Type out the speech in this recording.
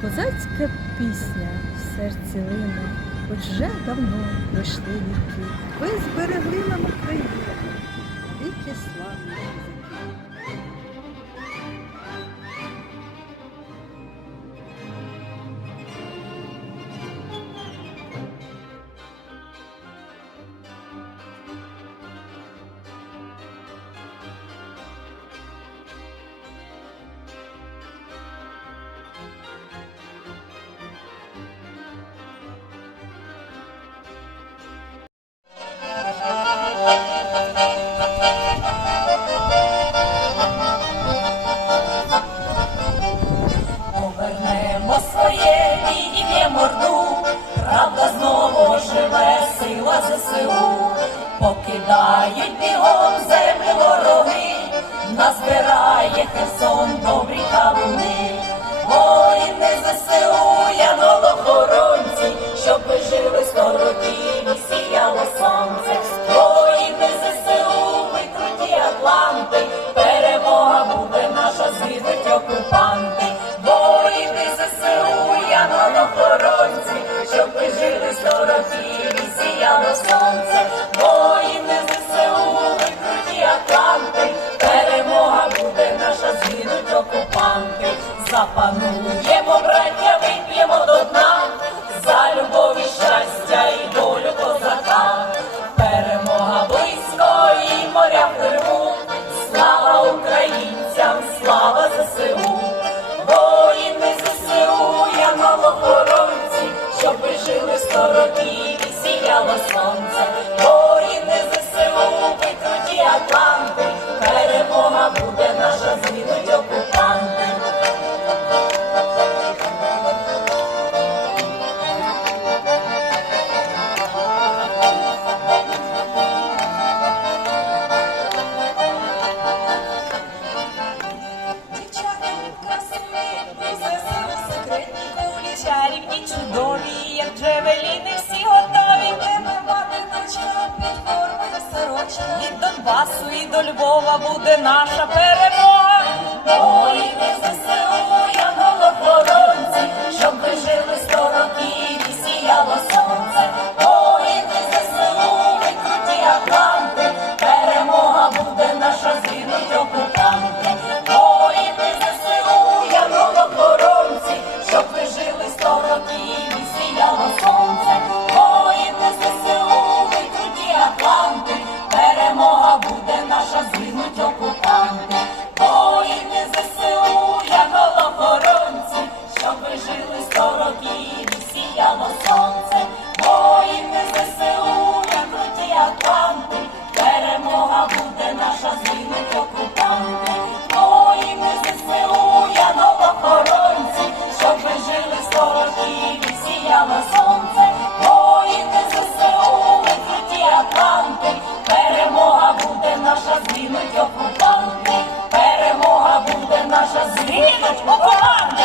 Козацька пісня в серці лине, хоч вже давно пройшли віки. Ви зберегли нам Україну, віки ЗСУ, покидають бігом землі вороги, назбирає Херсон добрі кавуни, воїни ЗСУ, янголохоронці, щоб ви жили сто років і сіяло сонце, воїни ЗСУ, ви круті атланти, перемога буде наша, звідуть окупанти. Сіяло сонце. Воїни ЗСУ, ви круті атланти, перемога буде наша, згинуть окупанти. Дівчата красиві, ЗСУ секретні кулі, чарівні, чудові, як джевеліни, всі Від Донбасу і до Львова буде наша перемога. Воїни згинуть. Перемога буде наша, згинуть окупанти.